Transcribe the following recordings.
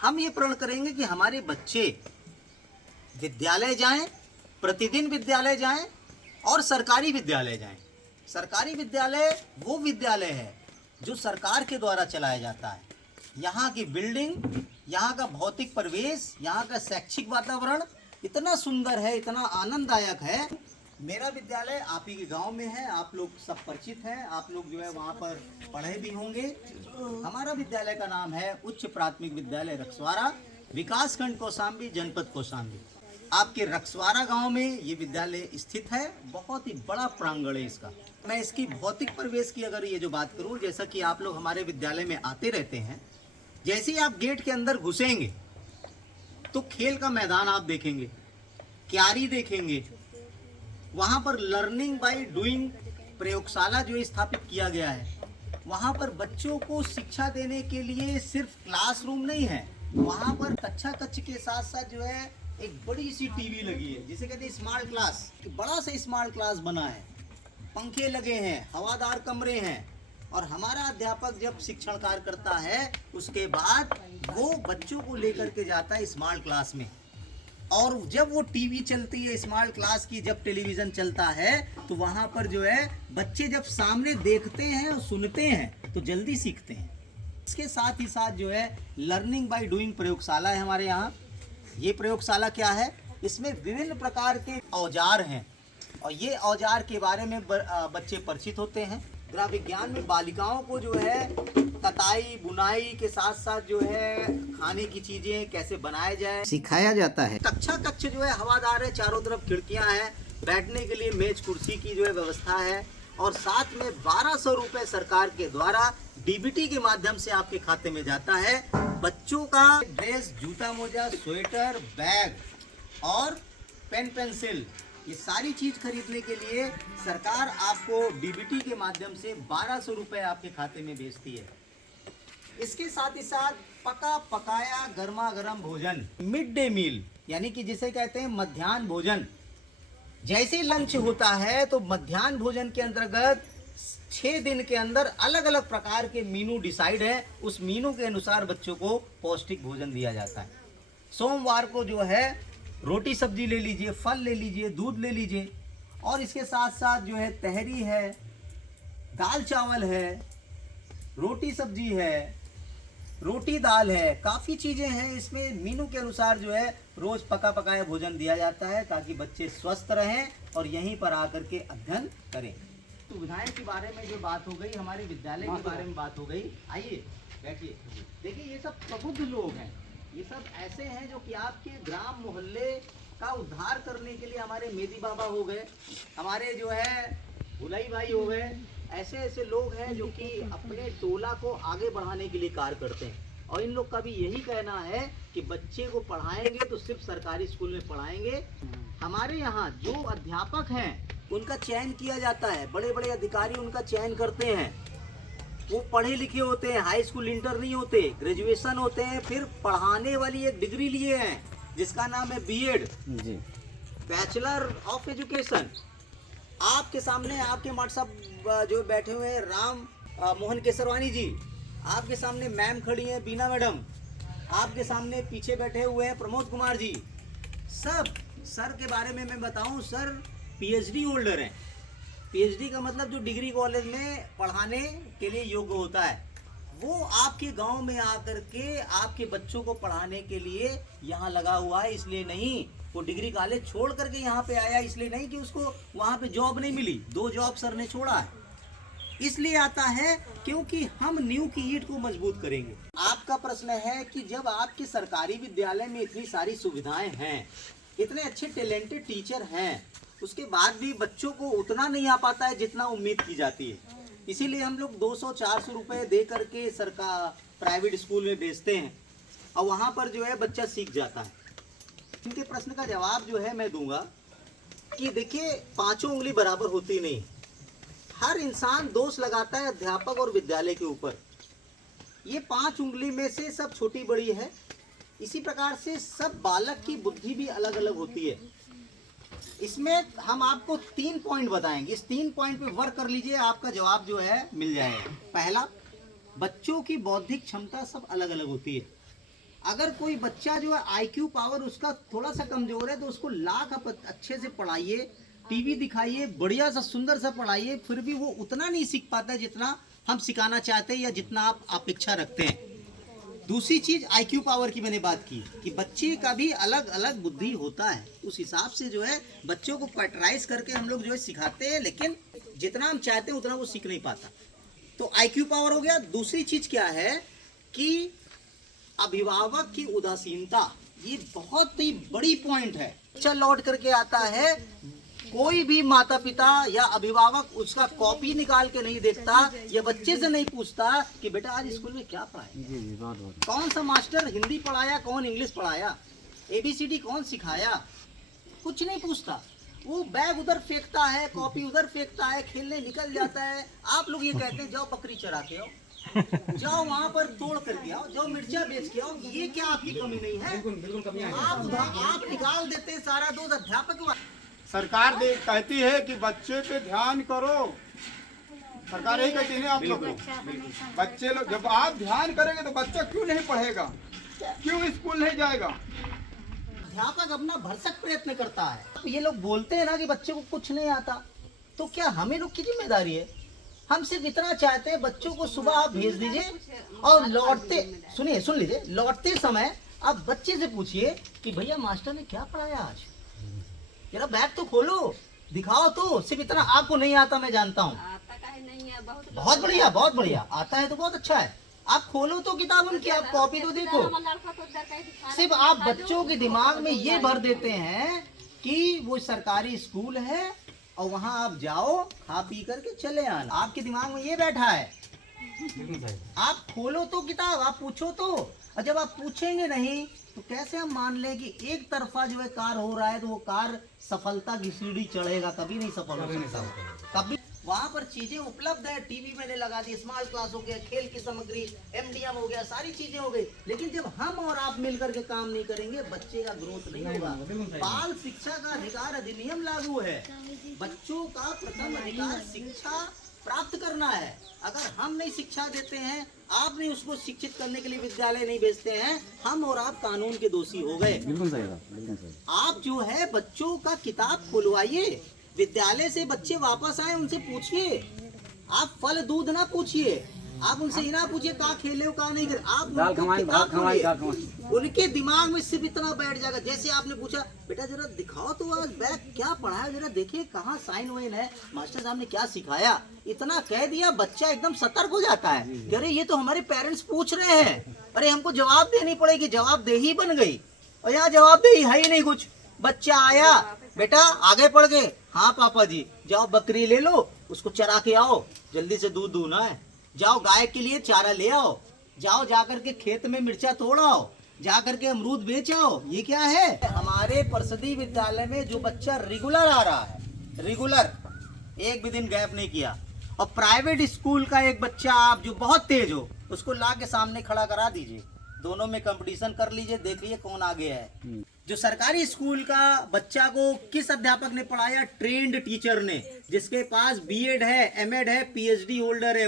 हम ये प्रण करेंगे कि हमारे बच्चे विद्यालय जाएं, प्रतिदिन विद्यालय जाएं और सरकारी विद्यालय जाएं। सरकारी विद्यालय वो विद्यालय है जो सरकार के द्वारा चलाया जाता है। यहाँ की बिल्डिंग, यहाँ का भौतिक परिवेश, यहाँ का शैक्षिक वातावरण इतना सुंदर है, इतना आनंददायक है। मेरा विद्यालय आप ही के गांव में है, आप लोग सब परिचित हैं, आप लोग जो है वहाँ पर पढ़े भी होंगे। हमारा विद्यालय का नाम है उच्च प्राथमिक विद्यालय रक्सवारा, विकासखंड कौशाम्बी, जनपद कौशाम्बी। आपके रक्सवारा गांव में ये विद्यालय स्थित है। बहुत ही बड़ा प्रांगण है इसका। मैं इसकी भौतिक परिवेश की अगर ये जो बात करूं, जैसा कि आप लोग हमारे विद्यालय में आते रहते हैं, जैसे ही आप गेट के अंदर घुसेंगे तो खेल का मैदान आप देखेंगे, क्यारी देखेंगे, वहाँ पर लर्निंग बाय डूइंग प्रयोगशाला जो स्थापित किया गया है। वहाँ पर बच्चों को शिक्षा देने के लिए सिर्फ क्लासरूम नहीं है, वहाँ पर कक्षा कक्ष के साथ साथ जो है एक बड़ी सी टीवी लगी है, जिसे कहते हैं स्मार्ट क्लास। बड़ा सा स्मार्ट क्लास बना है, पंखे लगे हैं, हवादार कमरे हैं। और हमारा अध्यापक जब शिक्षण कार्य करता है उसके बाद वो बच्चों को लेकर के जाता है स्मार्ट क्लास में। और जब वो टीवी चलती है स्मार्ट क्लास की, जब टेलीविज़न चलता है, तो वहाँ पर जो है बच्चे जब सामने देखते हैं और सुनते हैं तो जल्दी सीखते हैं। इसके साथ ही साथ जो है लर्निंग बाय डूइंग प्रयोगशाला है हमारे यहाँ। ये प्रयोगशाला क्या है? इसमें विभिन्न प्रकार के औजार हैं और ये औजार के बारे में बच्चे परिचित होते हैं। गृह विज्ञान में बालिकाओं को जो है कताई बुनाई के साथ साथ जो है खाने की चीजें कैसे बनाया जाए सिखाया जाता है। कक्षा कक्ष जो है हवादार है, चारों तरफ खिड़कियां हैं, बैठने के लिए मेज कुर्सी की जो है व्यवस्था है। और साथ में 1200 रुपए सरकार के द्वारा डीबीटी के माध्यम से आपके खाते में जाता है। बच्चों का ड्रेस, जूता मोजा, स्वेटर, बैग और पेन पेंसिल, ये सारी चीज खरीदने के लिए सरकार आपको डीबीटी के माध्यम से 1200 रुपए आपके खाते में भेजती है। इसके साथ ही साथ पका पकाया गर्मा गर्म भोजन, मिड डे मील, यानी कि जिसे कहते हैं मध्याह्न भोजन। जैसे लंच होता है तो मध्याह्न भोजन के अंतर्गत 6 दिन के अंदर अलग अलग प्रकार के मीनू डिसाइड है। उस मीनू के अनुसार बच्चों को पौष्टिक भोजन दिया जाता है। सोमवार को जो है रोटी सब्जी ले लीजिए, फल ले लीजिए, दूध ले लीजिए। और इसके साथ साथ जो है तहरी है, दाल चावल है, रोटी सब्जी है, रोटी दाल है, काफ़ी चीज़ें हैं। इसमें मीनू के अनुसार जो है रोज़ पका पकाया भोजन दिया जाता है ताकि बच्चे स्वस्थ रहें और यहीं पर आकर के अध्ययन करें। सुविधाएं के बारे में जो बात हो गई, हमारे विद्यालय के बारे में बात हो गई। आइए बैठिए। देखिए ये सब प्रबुद्ध लोग हैं, ये सब ऐसे हैं जो कि आपके ग्राम मोहल्ले का उद्धार करने के लिए, हमारे मेदी बाबा हो गए, हमारे जो है भुलाई भाई हो गए, ऐसे ऐसे लोग हैं जो कि अपने टोला को आगे बढ़ाने के लिए कार्य करते हैं। और इन लोग का भी यही कहना है कि बच्चे को पढ़ाएंगे तो सिर्फ सरकारी स्कूल में पढ़ाएंगे। हमारे यहाँ जो अध्यापक हैं उनका चयन किया जाता है, बड़े बड़े अधिकारी उनका चयन करते हैं। वो पढ़े लिखे होते हैं, हाई स्कूल इंटर नहीं होते, ग्रेजुएशन होते हैं, फिर पढ़ाने वाली एक डिग्री लिए हैं जिसका नाम है बीएड, बैचलर ऑफ एजुकेशन। आपके सामने आपके माट साहब जो बैठे हुए हैं राम मोहन केसरवानी जी, आपके सामने मैम खड़ी हैं बीना मैडम, आपके सामने पीछे बैठे हुए हैं प्रमोद कुमार जी। सब सर के बारे में मैं बताऊं, सर पीएचडी होल्डर हैं। पीएचडी का मतलब जो डिग्री कॉलेज में पढ़ाने के लिए योग्य होता है, वो आपके गांव में आकर के आपके बच्चों को पढ़ाने के लिए यहाँ लगा हुआ है। इसलिए नहीं वो डिग्री कॉलेज छोड़ करके यहाँ पे आया, इसलिए नहीं कि उसको वहाँ पे जॉब नहीं मिली, 2 जॉब सर ने छोड़ा है। इसलिए आता है क्योंकि हम नींव की ईंट को मजबूत करेंगे। आपका प्रश्न है कि जब आपके सरकारी विद्यालय में इतनी सारी सुविधाएं हैं, इतने अच्छे टैलेंटेड टीचर हैं, उसके बाद भी बच्चों को उतना नहीं आ पाता है जितना उम्मीद की जाती है। इसीलिए हम लोग 200-400 रुपये दे करके सरकार प्राइवेट स्कूल में भेजते हैं और वहाँ पर जो है बच्चा सीख जाता है। इनके प्रश्न का जवाब जो है मैं दूंगा कि देखिए 5 उंगली बराबर होती नहीं। हर इंसान दोष लगाता है अध्यापक और विद्यालय के ऊपर। ये 5 उंगली में से सब छोटी बड़ी है। इसी प्रकार से सब बालक की बुद्धि भी अलग अलग होती है। इसमें हम आपको 3 पॉइंट बताएंगे, इस 3 पॉइंट पे वर्क कर लीजिए, आपका जवाब जो है मिल जाएगा। पहला, बच्चों की बौद्धिक क्षमता सब अलग अलग होती है। अगर कोई बच्चा जो है आईक्यू पावर उसका थोड़ा सा कमजोर है तो उसको लाख आप अच्छे से पढ़ाइए, टीवी दिखाइए, बढ़िया सा सुंदर सा पढ़ाइए, फिर भी वो उतना नहीं सीख पाता है जितना हम सिखाना चाहते हैं या जितना आप अपेक्षा रखते हैं। दूसरी चीज आईक्यू पावर की मैंने बात की कि बच्चे का भी अलग अलग बुद्धि होता है, उस हिसाब से जो है बच्चों को पैटराइज करके हम लोग जो है सिखाते हैं, लेकिन जितना हम चाहते हैं उतना वो सीख नहीं पाता। तो आईक्यू पावर हो गया। दूसरी चीज क्या है कि अभिभावक की उदासीनता, ये बहुत ही बड़ी पॉइंट है। बच्चा लौट करके आता है, कोई भी माता पिता या अभिभावक उसका कॉपी निकाल के नहीं देखता या बच्चे से नहीं पूछता कि बेटा आज स्कूल में क्या पढ़ाया, कौन सा मास्टर हिंदी पढ़ाया, कौन इंग्लिश पढ़ाया, ABCD कौन सिखाया, कुछ नहीं पूछता। वो बैग उधर फेंकता है, कॉपी उधर फेंकता है, खेलने निकल जाता है। आप लोग ये कहते हैं जाओ बकरी चरा के आओ, जाओ वहाँ पर तोड़ करके आओ, जाओ मिर्चा बेच के आओ, ये क्या आपकी कमी नहीं है? बिल्कुल कमी है। आप निकाल देते हैं सारा दोष अध्यापक। सरकार कहती है कि बच्चे पे ध्यान करो, सरकार यही कहती है आप लोग को। बच्चे लोग जब आप ध्यान करेंगे तो बच्चा क्यों नहीं पढ़ेगा, क्यों स्कूल नहीं जाएगा? अध्यापक अपना भरसक प्रयत्न करता है। ये लोग बोलते हैं ना कि बच्चे को कुछ नहीं आता, तो क्या हमें लोग की जिम्मेदारी है? हम सिर्फ इतना चाहते हैं बच्चों को सुबह आप भेज दीजिए और लौटते, सुनिए सुन लीजिए, लौटते समय आप बच्चे से पूछिए कि भैया मास्टर ने क्या पढ़ाया आज, जरा बैग तो खोलो, दिखाओ तो। सिर्फ इतना आपको नहीं आता मैं जानता हूँ, बहुत बढ़िया, बहुत बढ़िया आता है तो बहुत अच्छा है। आप खोलो तो किताब उनकी, आप कॉपी तो देखो। सिर्फ आप बच्चों के दिमाग में ये भर देते हैं कि वो सरकारी स्कूल है और वहाँ आप जाओ खा पी करके चले आना, आपके दिमाग में ये बैठा है। आप खोलो तो किताब, आप पूछो तो। और जब आप पूछेंगे नहीं तो कैसे हम मान लें कि एक तरफा जो है कार हो रहा है तो वो कार सफलता की सीढ़ी चढ़ेगा, कभी नहीं सफल हो सकता। कभी वहाँ पर चीजें उपलब्ध है, टीवी मैंने लगा दी, स्मार्ट क्लास हो गया, खेल की सामग्री, MDM हो गया, सारी चीजें हो गई, लेकिन जब हम और आप मिलकर के काम नहीं करेंगे बच्चे का ग्रोथ नहीं होगा। बाल शिक्षा का अधिकार अधिनियम लागू है, बच्चों का प्रथम अधिकार शिक्षा प्राप्त करना है। अगर हम नहीं शिक्षा देते हैं, आप नहीं उसको शिक्षित करने के लिए विद्यालय नहीं भेजते हैं, हम और आप कानून के दोषी हो गए। बिल्कुल सही। आप जो है बच्चों का किताब खुलवाइए, विद्यालय से बच्चे वापस आए उनसे पूछिए, आप फल दूध ना पूछिए, आप उनसे ही ना पूछिए कहाँ खेले हो कहाँ नहीं खेले, आप उनके दिमाग में सिर्फ इतना बैठ जाएगा। जैसे आपने पूछा बेटा जरा दिखाओ तो आज बैग क्या पढ़ा है, जरा देखिए कहाँ साइन वाइन है, मास्टर साहब ने क्या सिखाया, इतना कह दिया बच्चा एकदम सतर्क हो जाता है कि अरे ये तो हमारे पेरेंट्स पूछ रहे हैं, अरे हमको जवाब देनी पड़ेगी, जवाबदेही बन गई। और यहाँ जवाबदेही है ही नहीं कुछ। बच्चा आया, बेटा आगे पढ़ गए, हाँ पापा जी, जाओ बकरी ले लो, उसको चरा के आओ, जल्दी से दूध दूहना है, जाओ गाय के लिए चारा ले आओ, जाओ जाकर के खेत में मिर्चा तोड़ाओ, जाकर के अमरूद बेच आओ। ये क्या है? हमारे परिषदीय विद्यालय में जो बच्चा रेगुलर आ रहा है, रेगुलर एक भी दिन गैप नहीं किया, और प्राइवेट स्कूल का एक बच्चा आप जो बहुत तेज हो उसको ला के सामने खड़ा करा दीजिए, दोनों में कंपटीशन कर लीजिए, देख लीजिए कौन आगे है। जो सरकारी स्कूल का बच्चा को किस अध्यापक ने पढ़ाया? ट्रेंड टीचर ने, जिसके पास BEd है, MAd है, PhD होल्डर है।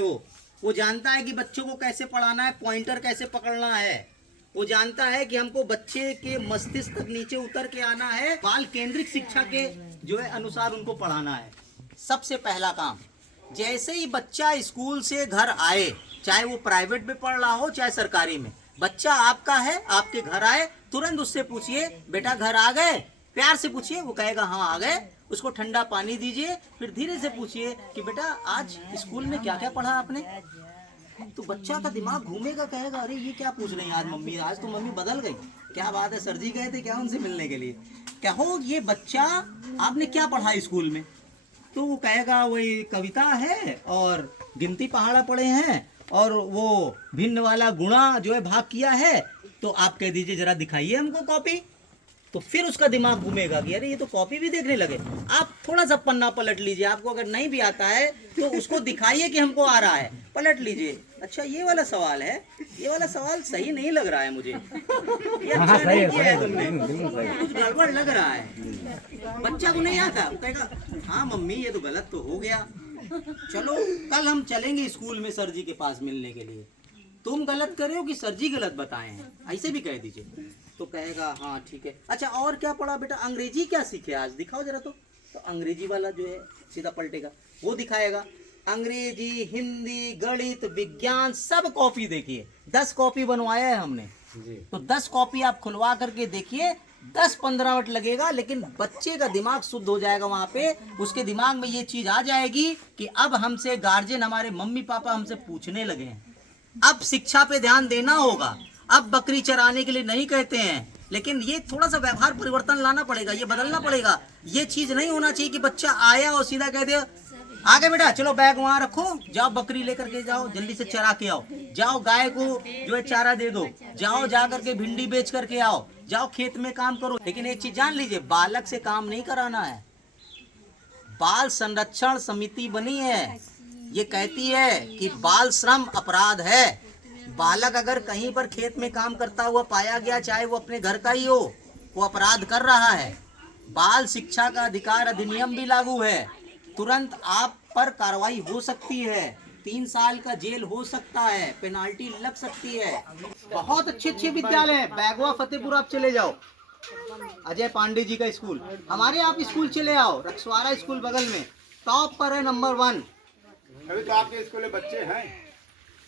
वो जानता है कि बच्चों को कैसे पढ़ाना है, पॉइंटर कैसे पकड़ना है, वो जानता है कि हमको बच्चे के मस्तिष्क तक नीचे उतर के आना है, बाल केंद्रित शिक्षा के जो है अनुसार उनको पढ़ाना है। सबसे पहला काम, जैसे ही बच्चा स्कूल से घर आए, चाहे वो प्राइवेट में पढ़ रहा हो चाहे सरकारी में, बच्चा आपका है, आपके घर आए, तुरंत उससे पूछिए बेटा घर आ गए, प्यार से पूछिए, वो कहेगा हाँ आ गए, उसको ठंडा पानी दीजिए, फिर धीरे से पूछिए कि बेटा आज स्कूल में क्या क्या पढ़ा आपने। तो बच्चा का दिमाग घूमेगा, कहेगा अरे ये क्या पूछ रहे हैं आज मम्मी, आज तो मम्मी बदल गई, क्या बात है, सर जी गए थे क्या उनसे मिलने के लिए, कहो ये बच्चा आपने क्या पढ़ा स्कूल में, तो वो कहेगा वही कविता है और गिनती पहाड़ा पढ़े हैं और वो भिन्न वाला गुणा जो है भाग किया है, तो आप कह दीजिए जरा दिखाइए हमको कॉपी, तो फिर उसका दिमाग घूमेगा कि अरे ये तो कॉपी भी देखने लगे। आप थोड़ा सा पन्ना पलट लीजिए, आपको अगर नहीं भी आता है तो उसको दिखाइए कि हमको आ रहा है, पलट लीजिए, अच्छा ये वाला सवाल है, ये वाला सवाल सही नहीं लग रहा है मुझे, ये अच्छा नहीं किया है तुमने, कुछ गड़बड़ लग रहा है। बच्चा को नहीं आता, कहेगा हाँ मम्मी ये तो गलत तो हो गया, चलो कल हम चलेंगे स्कूल में सर जी के पास मिलने के लिए। तुम गलत करे हो कि सर जी गलत बताए हैं, ऐसे भी कह दीजिए। तो कहेगा हाँ ठीक है। अच्छा और क्या पढ़ा बेटा? अंग्रेजी क्या सीखे आज, दिखाओ जरा। तो अंग्रेजी वाला जो है सीधा पलटेगा, वो दिखाएगा। अंग्रेजी, हिंदी, गणित, विज्ञान सब कॉपी देखिए, 10 कॉपी बनवाया है हमने। तो 10 कॉपी आप खुलवा करके देखिए, 10-15 मिनट लगेगा, लेकिन बच्चे का दिमाग शुद्ध हो जाएगा वहां पे। उसके दिमाग में ये चीज आ जाएगी कि अब हमसे गार्जियन, हमारे मम्मी पापा हमसे पूछने लगे हैं, अब शिक्षा पे ध्यान देना होगा। अब बकरी चराने के लिए नहीं कहते हैं, लेकिन ये थोड़ा सा व्यवहार परिवर्तन लाना पड़ेगा, ये बदलना पड़ेगा। ये चीज नहीं होना चाहिए कि बच्चा आया और सीधा कह दे आगे बेटा चलो बैग वहां रखो, जाओ बकरी लेकर के जाओ, जल्दी से चरा के आओ, जाओ गाय को जो है चारा दे दो, जाओ जा करके भिंडी बेच करके आओ, जाओ खेत में काम करो। लेकिन एक चीज जान लीजिए, बालक से काम नहीं कराना है। बाल संरक्षण समिति बनी है, ये कहती है कि बाल श्रम अपराध है। बालक अगर कहीं पर खेत में काम करता हुआ पाया गया, चाहे वो अपने घर का ही हो, वो अपराध कर रहा है। बाल शिक्षा का अधिकार अधिनियम भी लागू है, तुरंत आप पर कार्रवाई हो सकती है, 3 साल का जेल हो सकता है, पेनाल्टी लग सकती है। बहुत अच्छे विद्यालय हैं। बैगवा फतेहपुर आप चले जाओ, अजय पांडे जी का स्कूल, हमारे आप स्कूल चले आओ, रखवाड़ा स्कूल बगल में टॉप पर है, नंबर 1। अभी तो आपके स्कूल में बच्चे हैं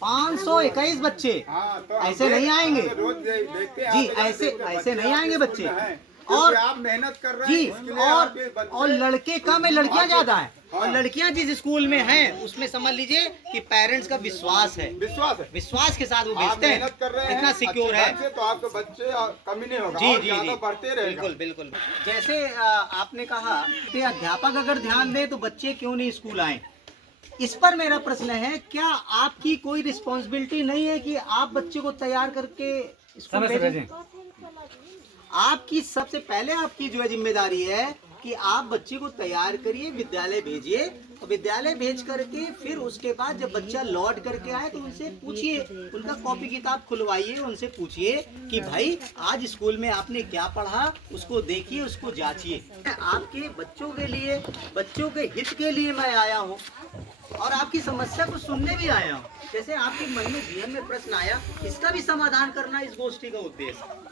521 बच्चे। हाँ, तो ऐसे नहीं आएंगे रोज देखते हैं जी, आपके ऐसे बच्चे ऐसे नहीं आएंगे आपके बच्चे। स्कूल में हैं। और क्योंकि आप मेहनत कर रहे जी, हैं, उसके लिए आपके बच्चे- और लड़के कम है, लड़कियां ज्यादा है। हाँ। और लड़कियां जिस स्कूल में हैं उसमें समझ लीजिए कि पेरेंट्स का विश्वास है, विश्वास है, विश्वास के साथ वो आप भेजते हैं, मेहनत कर रहे हैं, इतना सिक्योर है। अच्छे ढंग से, तो आपके बच्चे कमी नहीं होगा, जी और जी ज्यादा जी, बढ़ते रहेगा। बिल्कुल बिल्कुल। जैसे आपने कहा कि अध्यापक अगर ध्यान दे तो बच्चे क्यों नहीं स्कूल आए, इस पर मेरा प्रश्न है, क्या आपकी कोई रिस्पॉन्सिबिलिटी नहीं है कि आप बच्चे को तैयार करके स्कूल भेजें? आपकी सबसे पहले आपकी जो है जिम्मेदारी है कि आप बच्चे को तैयार करिए, विद्यालय भेजिए, और विद्यालय भेज करके फिर उसके बाद जब बच्चा लौट करके आए तो उनसे पूछिए, उनका कॉपी किताब खुलवाइए, उनसे पूछिए कि भाई आज स्कूल में आपने क्या पढ़ा, उसको देखिए, उसको जांचिए। आपके बच्चों के लिए, बच्चों के हित के लिए मैं आया हूँ और आपकी समस्या को सुनने भी आया हूँ। जैसे आपके मन में जीवन में प्रश्न आया, इसका भी समाधान करना इस गोष्ठी का उद्देश्य।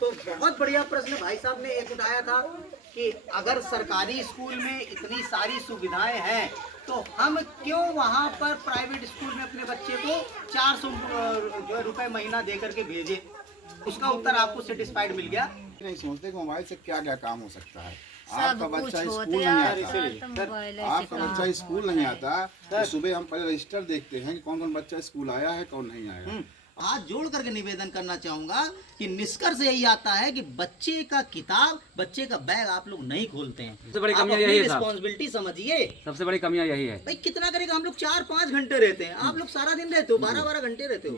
तो बहुत बढ़िया प्रश्न भाई साहब ने एक उठाया था कि अगर सरकारी स्कूल में इतनी सारी सुविधाएं हैं तो हम क्यों वहां पर प्राइवेट स्कूल में अपने बच्चे को 400 रुपए महीना दे करके भेजे। उसका उत्तर आपको सेटिस्फाइड मिल गया? नहीं सोचते कि मोबाइल से क्या क्या काम हो सकता है। सब आपका कुछ बच्चा होता स्कूल है, नहीं आजकल आता, तो मोबाइल से आपका काम बच्चा स्कूल नहीं आता तो सुबह हम पहले रजिस्टर देखते हैं कि कौन कौन बच्चा स्कूल आया है, कौन नहीं आया। हाथ जोड़ करके निवेदन करना चाहूंगा कि निष्कर्ष यही आता है कि बच्चे का किताब, बच्चे का बैग आप लोग नहीं खोलते हैं। सबसे बड़ी आप कमियां अपनी यही है साहब। रिस्पॉन्सिबिलिटी समझिए। सबसे बड़ी कमियां यही है। भाई कितना करेगा, हम लोग 4-5 घंटे रहते हैं, आप लोग सारा दिन रहते हो, 12-12 घंटे रहते हो।